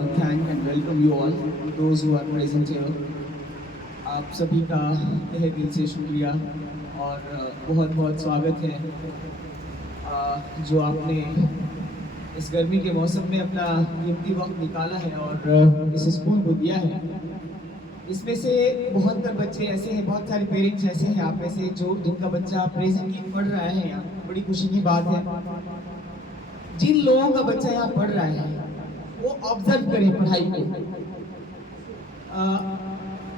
Thank and welcome you all, those who are present here. आप सभी का तहे दिल से शुक्रिया और बहुत बहुत स्वागत है जो आपने इस गर्मी के मौसम में अपना कीमती वक्त निकाला है और इस स्कूल को दिया है। इसमें से बहुत सारे बच्चे ऐसे हैं, बहुत सारे पेरेंट्स ऐसे हैं आप में से जो जिनका बच्चा प्रेजेंटली पढ़ रहा है यहाँ, बड़ी खुशी की बात है। जिन लोगों का बच्चा यहाँ पढ़ रहा है वो ऑब्जर्व करें पढ़ाई को।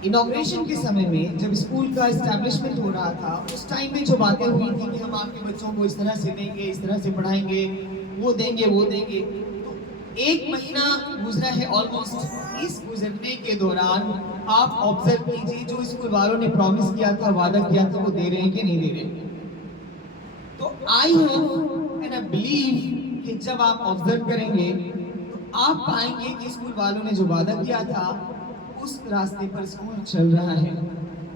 इनॉग्रेशन के समय में जब स्कूल का एस्टैब्लिशमेंट हो रहा था, उस टाइम में जो बातें हुई थी कि हम आपके बच्चों को इस तरह से देंगे, इस तरह से पढ़ाएंगे, वो देंगे वो देंगे, तो एक महीना गुजरा है ऑलमोस्ट। इस गुजरने के दौरान आप ऑब्जर्व कीजिए जो स्कूल वालों ने प्रॉमिस किया था, वादा किया था, वो दे रहे हैं कि नहीं दे रहे। तो I hope and I believe कि जब आप ऑब्जर्व करेंगे तो आप पाएंगे कि स्कूल वालों ने जो वादा किया था उस रास्ते पर स्कूल चल रहा है।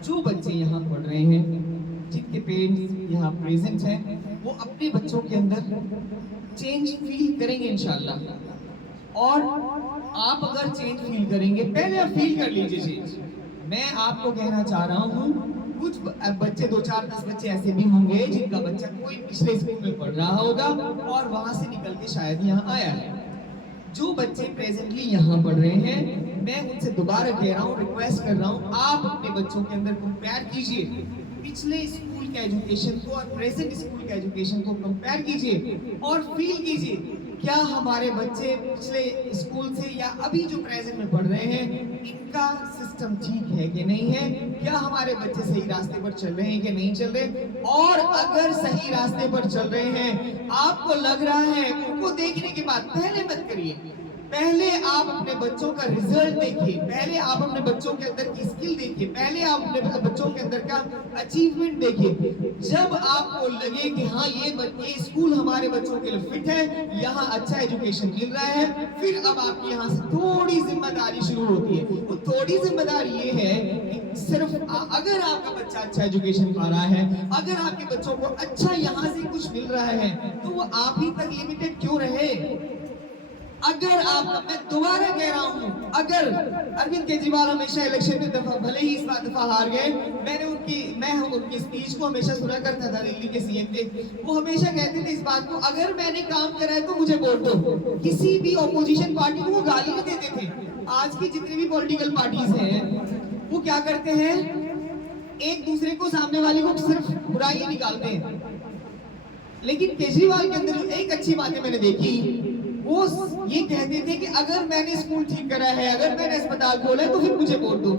जो बच्चे यहाँ पढ़ रहे हैं, जिनके पेरेंट्स यहाँ प्रेजेंट हैं, वो अपने बच्चों के अंदर चेंज फील करेंगे इंशाल्लाह। और आप अगर चेंज फील करेंगे, पहले आप फील कर लीजिए चेंज। मैं आपको कहना चाह रहा हूँ, कुछ बच्चे 2-4-10 बच्चे ऐसे भी होंगे जिनका बच्चा कोई पिछले स्कूल में पढ़ रहा होगा और वहां से निकल के शायद यहाँ आया है। जो बच्चे प्रेजेंटली यहाँ पढ़ रहे हैं, मैं उनसे दोबारा कह रहा हूँ, रिक्वेस्ट कर रहा हूँ, आप अपने बच्चों के अंदर कंपेयर कीजिए पिछले स्कूल के एजुकेशन को और प्रेजेंट स्कूल के एजुकेशन को कंपेयर कीजिए और फील कीजिए क्या हमारे बच्चे पिछले स्कूल से या अभी जो प्रेजेंट में पढ़ रहे हैं, इनका सिस्टम ठीक है कि नहीं है, क्या हमारे बच्चे सही रास्ते पर चल रहे हैं कि नहीं चल रहे। और अगर सही रास्ते पर चल रहे हैं, आपको लग रहा है, उनको देखने के बाद पहले मत करिए, पहले आप अपने बच्चों का रिजल्ट देखिए, पहले आप अपने बच्चों के अंदर की स्किल देखिए, पहले आप अपने बच्चों के अंदर का अचीवमेंट देखिए। जब आपको लगे कि हाँ ये स्कूल हमारे बच्चों के लिए फिट है, यहाँ अच्छा एजुकेशन मिल रहा है, फिर अब आपकी यहाँ से थोड़ी जिम्मेदारी शुरू होती है। वो थोड़ी जिम्मेदारी ये है कि सिर्फ अगर आपका बच्चा अच्छा एजुकेशन पा रहा है, अगर आपके बच्चों को अच्छा यहाँ से कुछ मिल रहा है, तो वो आप ही तक लिमिटेड क्यों रहे। अगर आप, मैं दोबारा कह रहा हूं, अगर अरविंद केजरीवाल हमेशा इलेक्शन में भले ही इस दफा हार गए, मैं उनकी स्पीच को हमेशा सुना करता था दिल्ली के सीएम के। वो हमेशा कहते थे इस बात को, अगर मैंने काम करा है तो मुझे वोट दो। किसी भी ऑपोजिशन पार्टी को वो गाली नहीं देते थे। आज की जितनी भी पॉलिटिकल पार्टीज हैं, वो क्या करते हैं, एक दूसरे को, सामने वाले को सिर्फ बुराई निकालते हैं। लेकिन केजरीवाल के अंदर एक अच्छी बात मैंने देखी, वो ये कहते थे कि अगर मैंने स्कूल ठीक करा है, अगर मैंने अस्पताल खोला है, तो फिर मुझे वोट दो।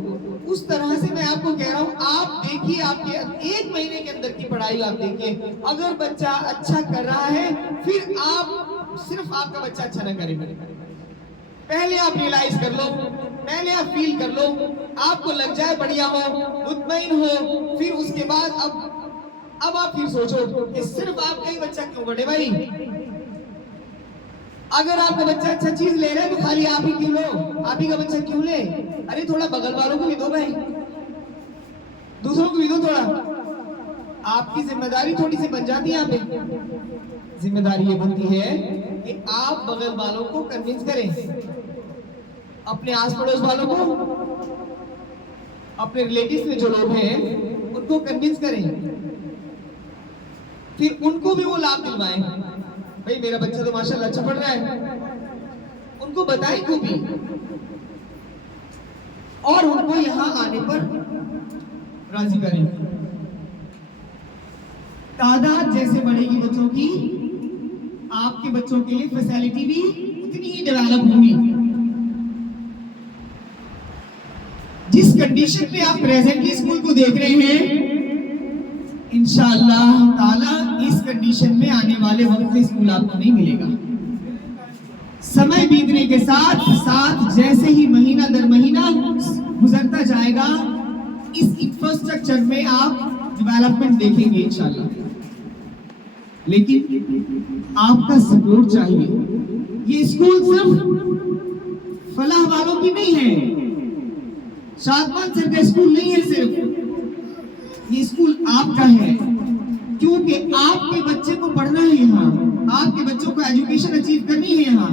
उस तरह से मैं आपको कह रहा हूँ, आप देखिए, आपके 1 महीने के अंदर की पढ़ाई आप देखिए, अगर बच्चा अच्छा कर रहा है, फिर आप सिर्फ आपका बच्चा अच्छा ना करे, पहले आप रियलाइज कर लो, पहले आप फील कर लो, आपको लग जाए बढ़िया हो, मुतमईन हो, फिर उसके बाद अब आप फिर सोचो कि सिर्फ आपका ही बच्चा क्यों बढ़े। भाई अगर आपका बच्चा अच्छा चीज ले रहा है तो खाली आप ही क्यों लो, आप ही का बच्चा क्यों ले। अरे थोड़ा बगल वालों को भी दो भाई, दूसरों को भी दो थोड़ा। आपकी जिम्मेदारी थोड़ी सी बन जाती है। यहाँ पे जिम्मेदारी ये बनती है कि आप बगल वालों को कन्विंस करें, अपने आस पड़ोस वालों को, अपने रिलेटिव्स में जो लोग हैं उनको कन्विंस करें, फिर उनको भी वो लाभ दिलवाएं। भाई मेरा बच्चा तो माशाल्लाह अच्छा पढ़ रहा है, उनको बताएं खूबी, और उनको यहाँ आने पर राजी करें। तादाद जैसे बढ़ेगी बच्चों की, आपके बच्चों के लिए फैसिलिटी भी उतनी ही डेवलप होगी। जिस कंडीशन में आप प्रेजेंटली स्कूल को देख रहे हैं, इंशाअल्लाह ताला इस कंडीशन में आने वाले वक्त में स्कूल आपको नहीं मिलेगा। समय बीतने के साथ साथ जैसे ही महीना दर महीना गुजरता जाएगा, इस इंफ्रास्ट्रक्चर में आप डेवलपमेंट देखेंगे इंशाअल्लाह। लेकिन आपका सपोर्ट चाहिए। ये स्कूल सिर्फ फलाह वालों की नहीं है, शादमान सर का स्कूल नहीं है सिर्फ, ये स्कूल आपका है, क्योंकि आपके बच्चे को पढ़ना है यहाँ, आपके बच्चों को एजुकेशन अचीव करनी है यहाँ।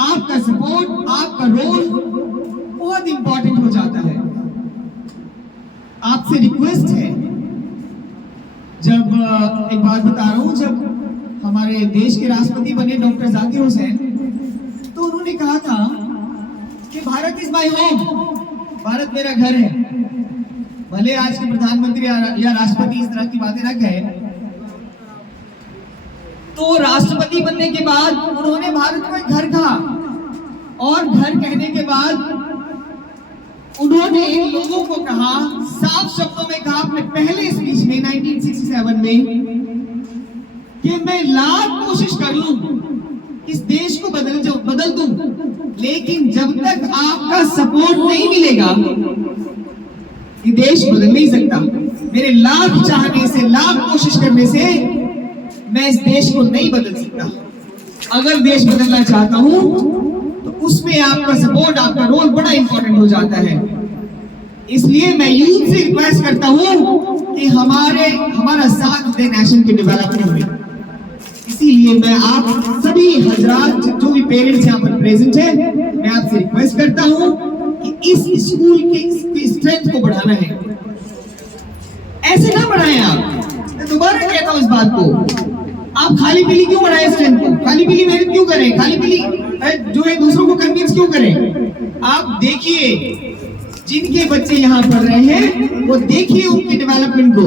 आपका सपोर्ट, आपका रोल आपसे रिक्वेस्ट है, जब एक बात बता रहा हूँ, जब हमारे देश के राष्ट्रपति बने डॉक्टर जाकिर हुसैन, तो उन्होंने कहा था कि Bharat is my home, Bharat मेरा घर है। भले आज के प्रधानमंत्री या राष्ट्रपति इस तरह की बातें न कहे, तो राष्ट्रपति बनने के बाद उन्होंने भारत को एक घर कहा, और घर कहने के बाद उन्होंने लोगों को कहा, साफ शब्दों में कहा अपने पहले स्पीच में 1967 में, कि मैं लाख कोशिश कर लूं इस देश को बदल दूं, लेकिन जब तक आपका सपोर्ट नहीं मिलेगा ये देश बदल नहीं सकता। मेरे लाख चाहने से, लाख कोशिश करने से मैं इस देश को नहीं बदल सकता। अगर देश बदलना चाहता हूं तो उसमें आपका सपोर्ट, आपका रोल बड़ा इंपॉर्टेंट हो जाता है। इसलिए मैं यूथ से रिक्वेस्ट करता हूं कि हमारा साथ दे नेशन के डेवलपमेंट में। इसीलिए मैं आप सभी हजरात, जो भी पेरेंट्स यहाँ पर प्रेजेंट है, मैं आपसे रिक्वेस्ट करता हूं कि इस स्कूल की स्ट्रेंथ को बढ़ाना है। ऐसे ना बढ़ाएं आप, मैं दोबारा कहता हूं इस बात को। आप खाली पीली क्यों बढ़ाएं स्ट्रेंथ को? खाली पीली मेहनत क्यों करें? खाली पीली जो है दूसरों को कन्विंस क्यों करें? आप देखिए जिनके बच्चे यहाँ पढ़ रहे हैं, वो देखिए उनके डेवलपमेंट को।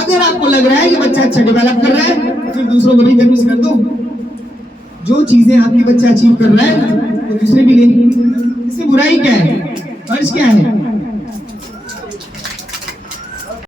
अगर आपको लग रहा है कि बच्चा अच्छा डेवलप कर रहा है, तो फिर दूसरों को भी कन्विंस कर दो। जो चीजें आपके बच्चा अचीव कर रहा है वो दूसरे भी ले। इसमें बुराई क्या है? फर्ज क्या है?